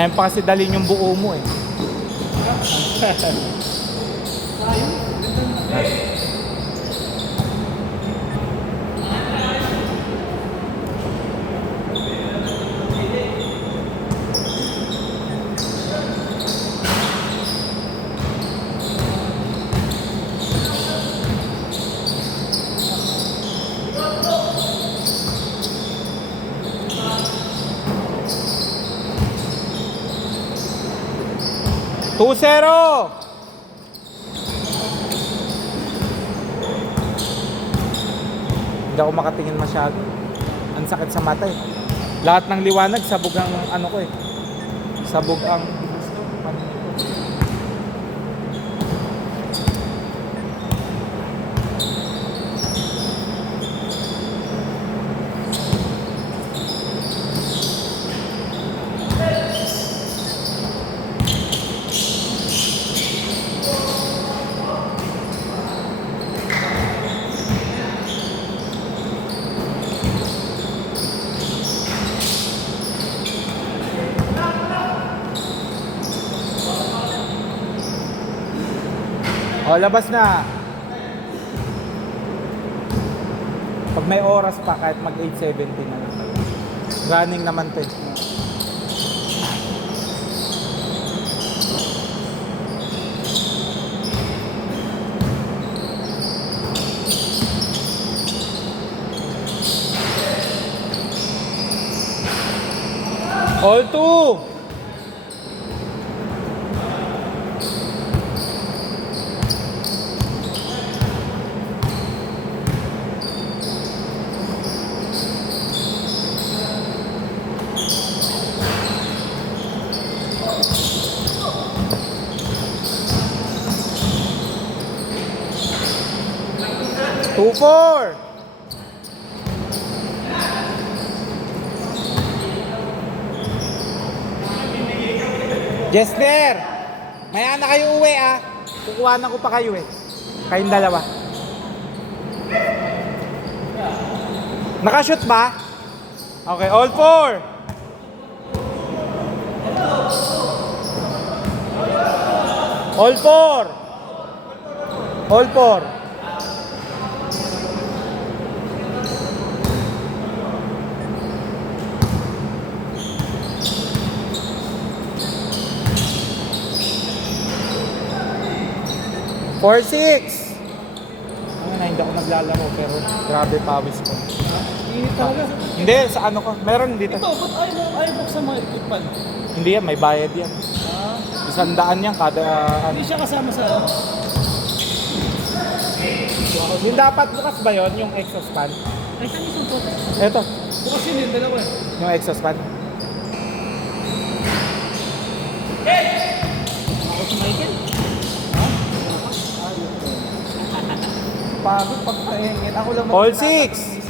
Ayaw pa kasi dalhin yung buo mo eh. Two zero. Hindi ako makatingin masyado. Ang sakit sa mata eh. Lahat ng liwanag sabog ang ano ko eh. Sabog ang o, labas na. Pag may oras pa, kahit mag 8:70 na lang. Running naman to. All two. Two, four. Jester, maya na kayo uwi ah. Kukuhanan ko pa kayo eh. Kayong dalawa. Nakashoot ba? Okay, all four. All four. All four. Four, six. Ano na, hindi ako naglalaro pero grabe pawis ko. Init talaga. Hindi, sa ano ko. Meron dito. Ito, ba't ayaw buksan mga equipment? Hindi yan, may bayad yan. 100 yan kada Hindi siya kasama sa... Yung dapat bukas ba yon yung exhaust fan? Ay, saan yung sumpot? Eto, Bukas yun yung dalawa eh. yung exhaust fan. Ako si Michael. Pagod pagpahingin. Ako lang all six.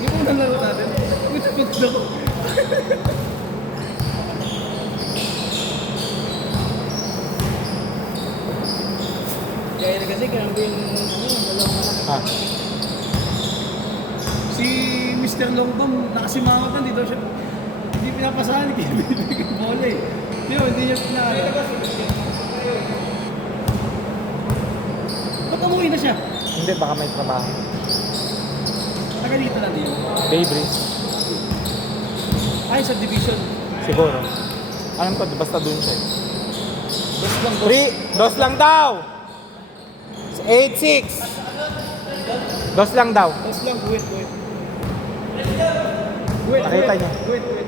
Yung unang laro natin. Wait ako. Kaya na kasi grabe yung dalawang anak. Ah. Si Mr. Longbang nakasimangot na dito siya. Hindi pinapasahan kaya binibigay ng bola eh. Hindi niya Ba't umuwi na siya? Hindi, baka may trabaho. Taga dito na din. Daybreeze. Ay, sa division. Siguro. Alam ko, basta dun siya. Dos lang. Dos lang daw. 8-6. Dos lang daw. Dos lang, wait. Nakita niyo. Wait.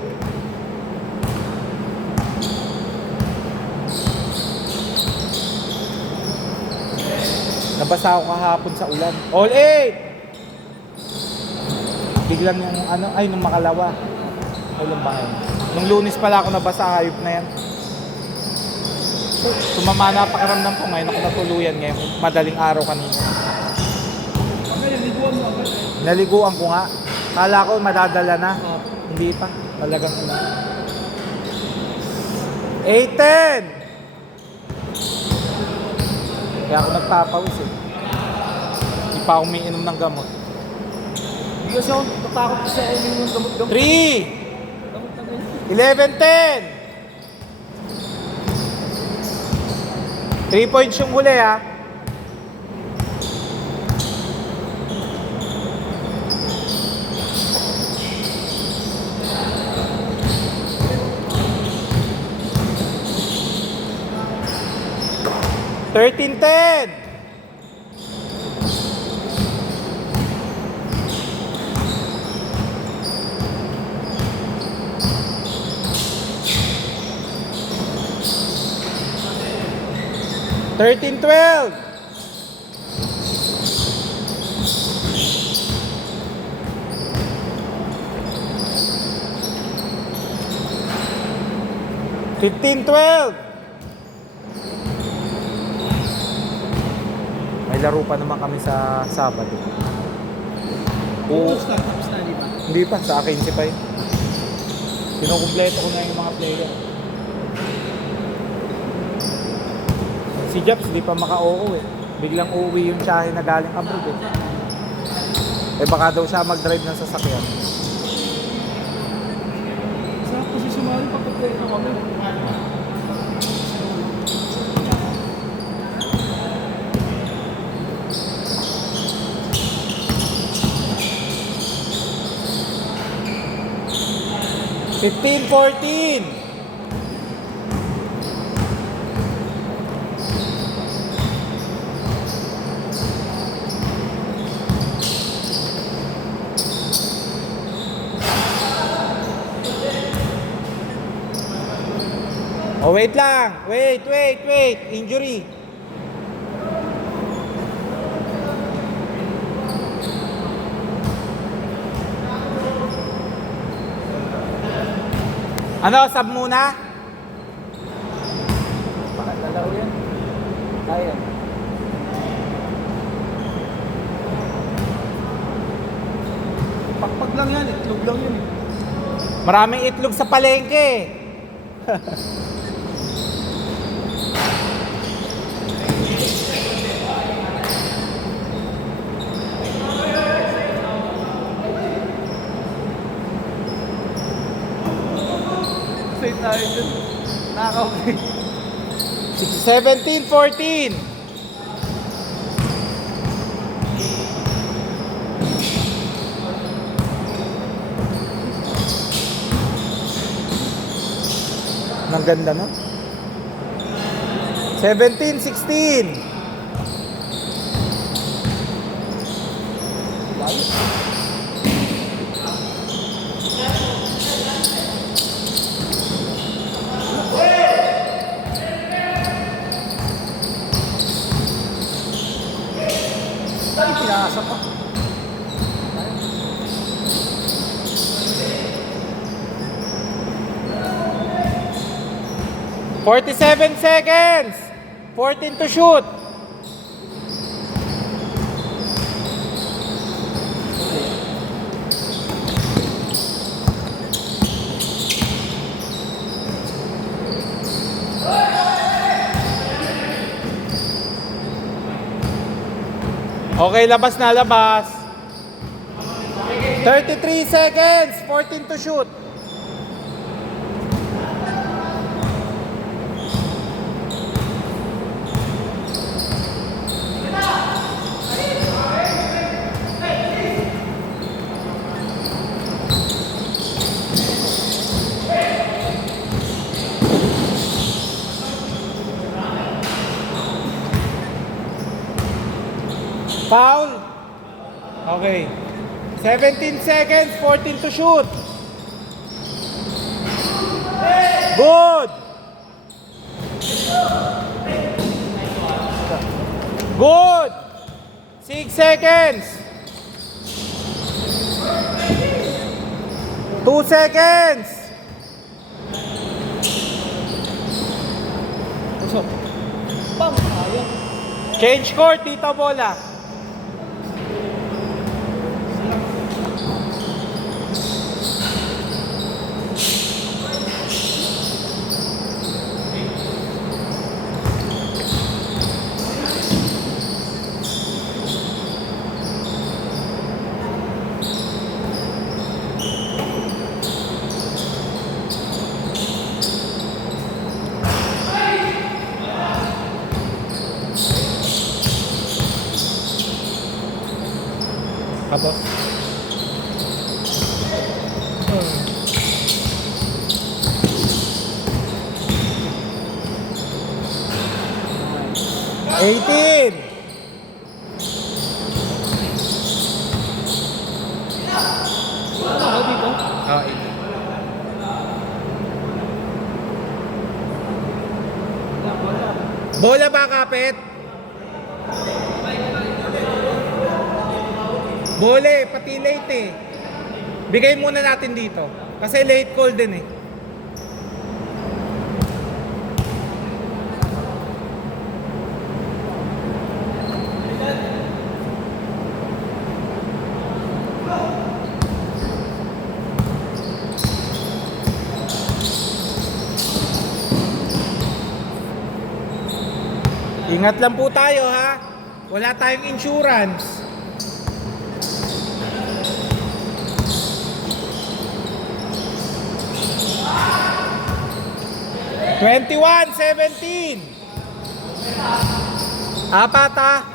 Nabasa ako kahapon sa ulan. All 8! Biglang yung ano, ay nung makalawa. Ulan ba yun? Nung Lunes pala ako nabasa, hayop na yan. Sumama na pakiramdam ko ngayon ako natuluyan ngayon. Madaling araw kanina. Ngayon, liguan mo agad. Naliguan ko nga. Kala ko madadala na. Hindi pa. Talagang ulan. 8-10! Kaya ako nagpapawis eh. Hindi pa ako umiinom ng gamot. Hindi kasi ako natakot sa inyong gamot-gamot. 3! Gamot na ganyan. 11-10. 3 points yung huli ha. Thirteen, 10. Thirteen, 12. Fifteen, 12. May laro pa naman kami sa Sabado. Oo, tapos na, di ba? Hindi pa, sa akin si Pai. Kinukumpleto ko na yung mga player. Si Japs, di pa maka-oo eh. Biglang uuwi yung tiyahe na galing abroad eh. Eh baka daw siya mag-drive ng sasakyan. Sarap kasi sumali pag kompleto kami. 15-14. Oh, wait lang. Wait. Injury. Ano, sub muna? Bakit lalaro yan? Kaya. Pakpag lang yan, itlog lang yan. Maraming itlog sa palengke. Stay tayo dun. Nakaka-okay. 17-14. Ang ganda no? 17-16. Dali pinasa pa. 47 seconds. 14 to shoot. Okay, labas na, labas. 33 seconds. 14 to shoot. Foul. Okay. 17 seconds, 14 to shoot. Good. Good. 6 seconds. 2 seconds. Usok. Bang, kaya. Change court, dito bola. boss. 18. Ano ako dito? Oh, 18. Bola ba, kapit? Bole, pati late eh. Bigay muna natin dito. Kasi late call din eh. Ingat lang po tayo ha. Wala tayong insurance. $21, 17. Apat ha.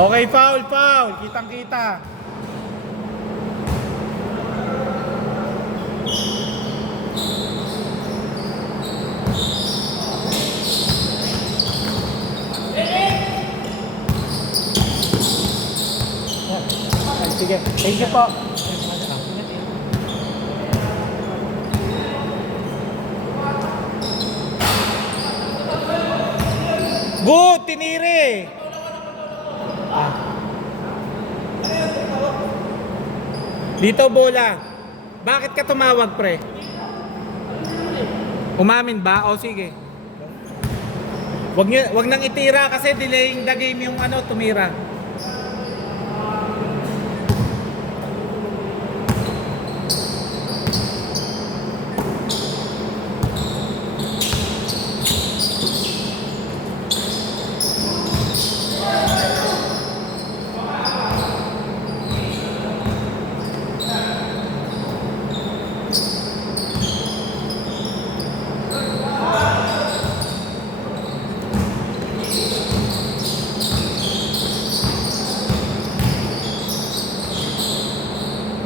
Okay, foul, foul. Kitang-kita. Ay, sige. Thank you po. Good, tinire. Dito bola. Bakit ka tumawag, pre? Umamin ba? O sige. Wag nang itira kasi delaying the game yung ano, tumira.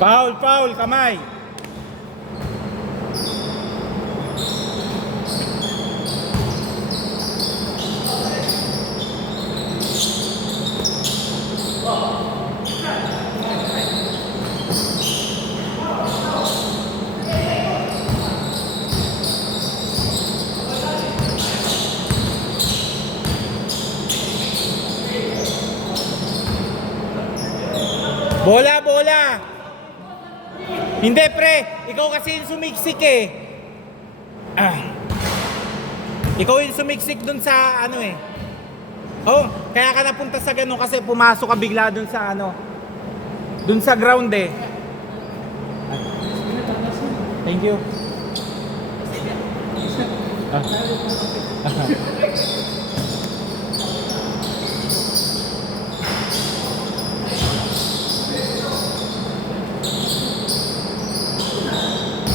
Foul, foul, kamay. Bola, bola. Hindi, pre. Ikaw kasi yung sumiksik eh. Ikaw yung sumiksik dun sa ano eh. Oh, kaya ka napunta sa ganun kasi pumasok ka bigla dun sa ano. Dun sa ground eh. Thank you.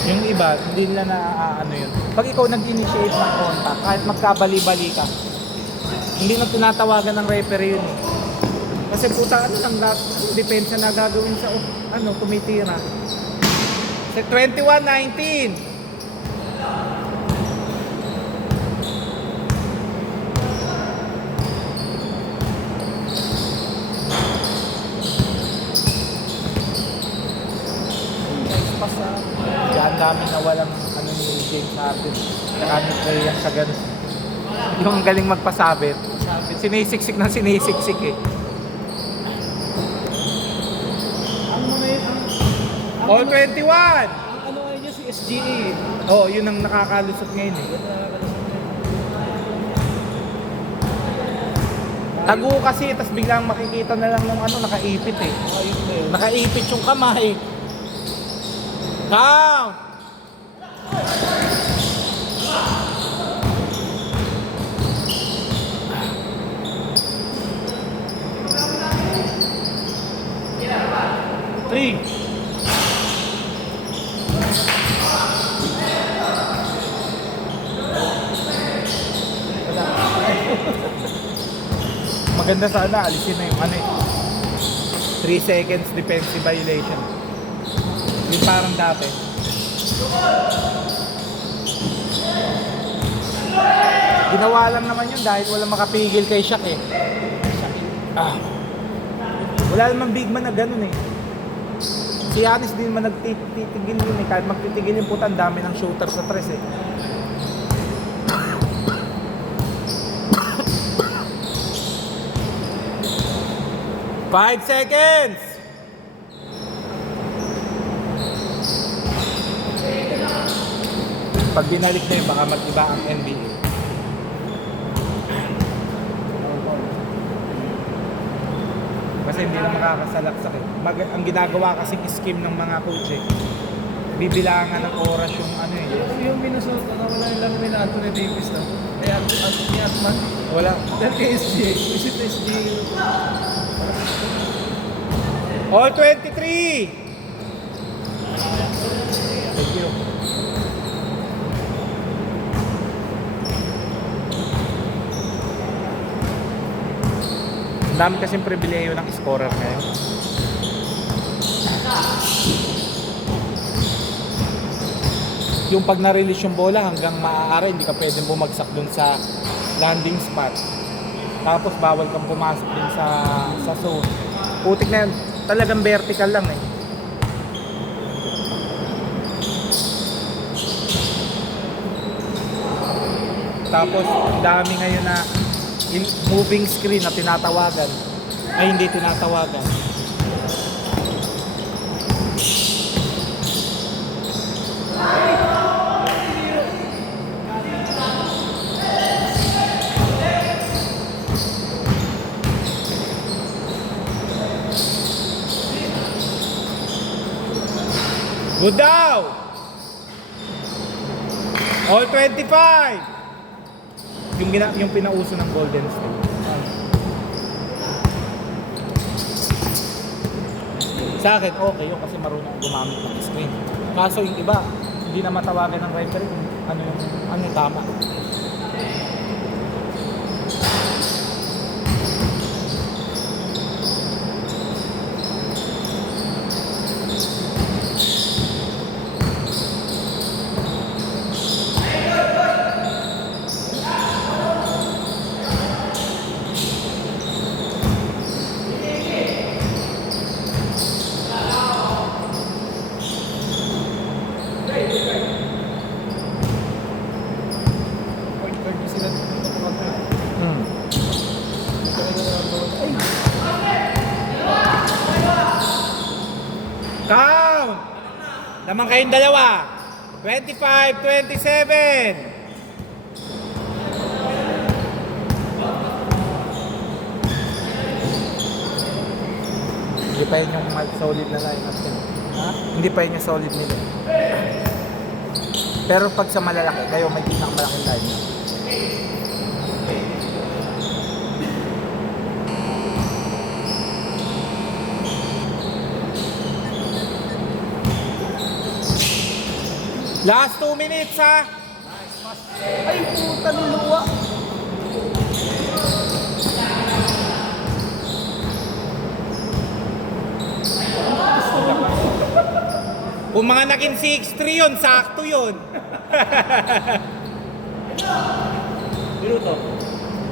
Yung iba, hindi nila ano yun. Pag ikaw nag-initiate ng contact, kahit magkabali-bali ka, hindi na tinatawagan ng referee yun eh. Kasi puta, ano lang, depensa na gagawin sa, ano, tumitira. Sa 21-19. Yan dami na walang ano ni James Harden. Kami kaya sa ganun. Yung galing magpasabit. Sinisiksik na sinisiksik eh. Ang mga yun, All 21! ang ano ngayon niya si SGA. Oh, yun ang nakakalusot ngayon eh. Tago kasi, tas biglang makikita na lang nung ano, nakaipit eh. Nakaipit yung kamay. Count! 3. Maganda sana, alisin na yung ano eh. 3 seconds defensive violation. Yung parang dati. Ginawa lang naman yun dahil walang makapigil kay Shaq eh. Ah. Wala namang big man na ganun eh. Si Giannis din man nagtitigil yun eh. Kahit magtitigil yung puta, ang dami ng shooter sa tres eh. Five seconds! Pag binalik na yun, baka mag-iba ang NBA. Kasi hindi na makakasalaksak eh. Ang ginagawa kasing scheme ng mga coach eh. Bibilangan ng oras yung ano eh. Yung Minnesota na wala yung lang nila Anthony Davis na. Eh, Anthony Atman. Wala. Dahil kay SG. Visit SG. All 23! Thank you. Ang dami kasing pribileyo ng scorer ngayon. Yung pag na-release yung bola hanggang maaari, hindi ka pwedeng bumagsak dun sa landing spot. Tapos bawal kang pumasok din sa zone. Putik na yun. Talagang vertical lang eh. Tapos ang dami ngayon na moving screen na tinatawagan. Ay hindi tinatawagan. Good daw! All 25! Yung pinauso ng Golden State. Sa akin, okay yun kasi marunong gumamit ng screen. Kaso yung iba, hindi na matawagan ng referee kung ano yung tama. Count! Naman kayong dalawa. 25, 27. Hindi pa yun yung solid na line-up yun. Ha? Hindi pa yun yung solid nila. Pero pag sa malalaki, kayo may pinakamalaking line-up. Last 2 minutes ha. Ay, puta ni Luwa. Kung mga naging 6-3 yun, sakto yun. Minuto.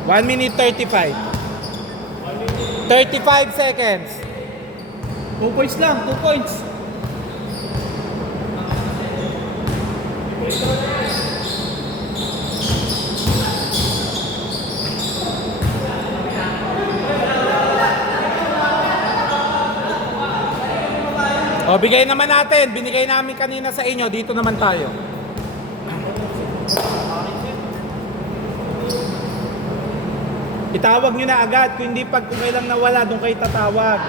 1 minute 35. 35 seconds. 2 points lang, 2 points. O, bigay naman natin. Binigay namin kanina sa inyo. Dito naman tayo. Itawag nyo na agad. Kung hindi pag kung kailang nawala, doon kayo tatawag.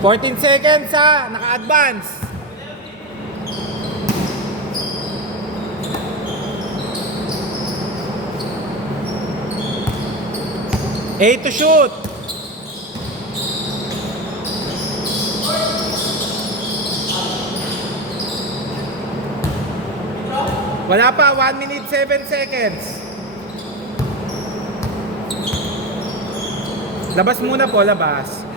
14 seconds ha. Naka-advance. Eight to shoot. Wala pa, 1 minute 7 seconds. Labas muna po, labas.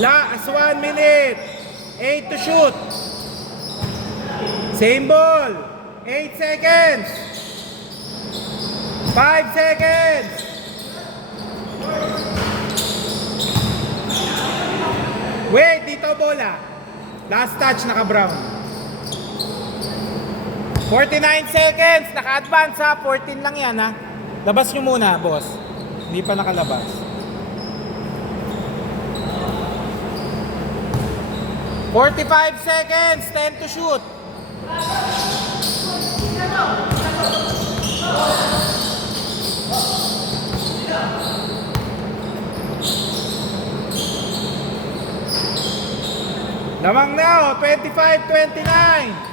Last 1 minute. 8 to shoot. Same ball. 8 seconds. 5 seconds. Wait, dito bola. Last touch, naka-brown. 49 seconds. Naka-advance ha. 14 lang yan ha. Labas nyo muna, boss. Hindi pa nakalabas. 45 seconds. 10 to shoot. Lamang na oh. 25, 29.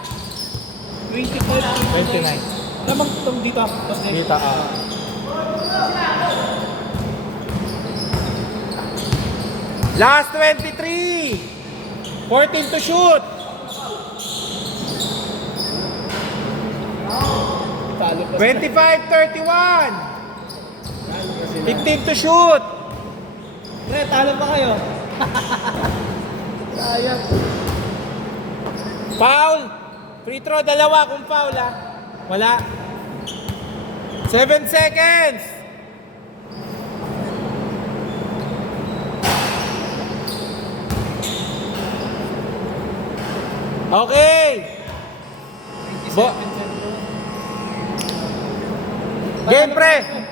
29. Lamang itong dito. Tapos Dito ah. Last 23. 14 to shoot. talo pa 25, 31. 15 to shoot. Pre, talo pa kayo. Sayang. Foul. Free throw, dalawa kung foul ah. Wala. 7 seconds. Okay. Game pre.